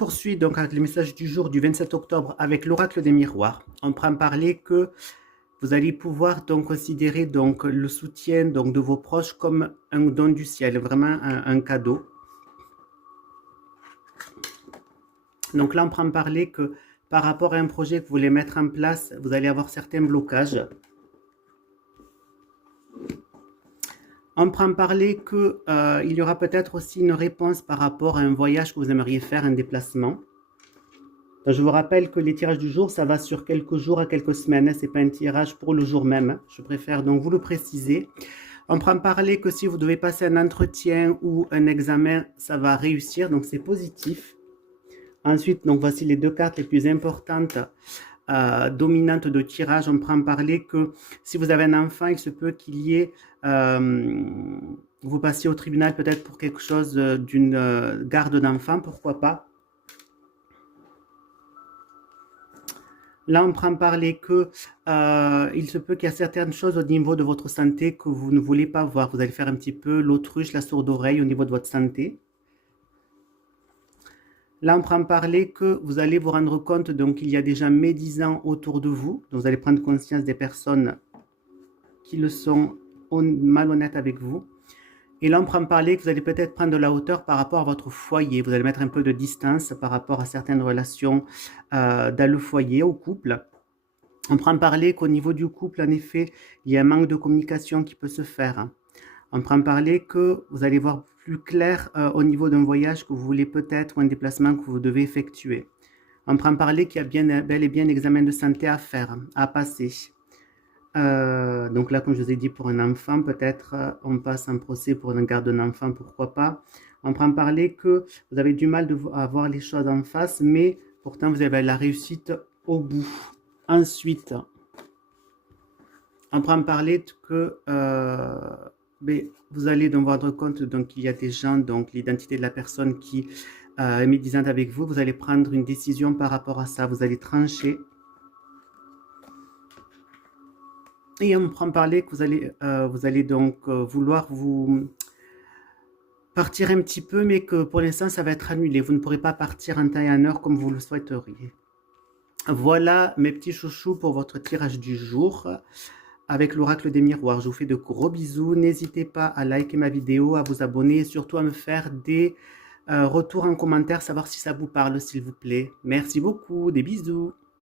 poursuis donc avec le message du jour du 27 octobre avec l'oracle des miroirs. On prend parler que vous allez pouvoir donc considérer donc le soutien donc de vos proches comme un don du ciel, vraiment un cadeau. Donc là, on prend parler que par rapport à un projet que vous voulez mettre en place, vous allez avoir certains blocages. On prend parler qu'il y aura peut-être aussi une réponse par rapport à un voyage que vous aimeriez faire, un déplacement. Donc, je vous rappelle que les tirages du jour, ça va sur quelques jours à quelques semaines. Ce n'est pas un tirage pour le jour même. Je préfère donc vous le préciser. On prend parler que si vous devez passer un entretien ou un examen, ça va réussir. Donc, c'est positif. Ensuite, donc voici les deux cartes les plus importantes dominantes de tirage. On prend parler que si vous avez un enfant, il se peut qu'il y ait... vous passiez au tribunal peut-être pour quelque chose d'une garde d'enfant, pourquoi pas. Là, on prend parler que il se peut qu'il y a certaines choses au niveau de votre santé que vous ne voulez pas voir. Vous allez faire un petit peu l'autruche, la sourde oreille au niveau de votre santé. Là, on prend parler que vous allez vous rendre compte qu'il y a déjà médisants autour de vous. Donc, vous allez prendre conscience des personnes qui le sont malhonnêtes avec vous. Et là, on prend parler que vous allez peut-être prendre de la hauteur par rapport à votre foyer. Vous allez mettre un peu de distance par rapport à certaines relations dans le foyer, au couple. On prend parler qu'au niveau du couple, en effet, il y a un manque de communication qui peut se faire. On prend parler que vous allez voir plus clair au niveau d'un voyage que vous voulez peut-être ou un déplacement que vous devez effectuer. On prend parler qu'il y a bel et bien un examen de santé à faire, à passer. Donc là, comme je vous ai dit, pour un enfant, peut-être on passe en procès pour une garde d'un enfant, pourquoi pas. On prend parler que vous avez du mal à voir les choses en face, mais pourtant vous avez la réussite au bout. Ensuite, on prend parler que vous allez donc vous rendre compte qu'il y a des gens, donc l'identité de la personne qui est médisante avec vous. Vous allez prendre une décision par rapport à ça. Vous allez trancher. Et on prend parler que vous allez donc vouloir vous partir un petit peu, mais que pour l'instant, ça va être annulé. Vous ne pourrez pas partir en temps et en heure comme vous le souhaiteriez. Voilà mes petits chouchous pour votre tirage du jour avec l'oracle des miroirs. Je vous fais de gros bisous. N'hésitez pas à liker ma vidéo, à vous abonner et surtout à me faire des retours en commentaire, savoir si ça vous parle, s'il vous plaît. Merci beaucoup, des bisous.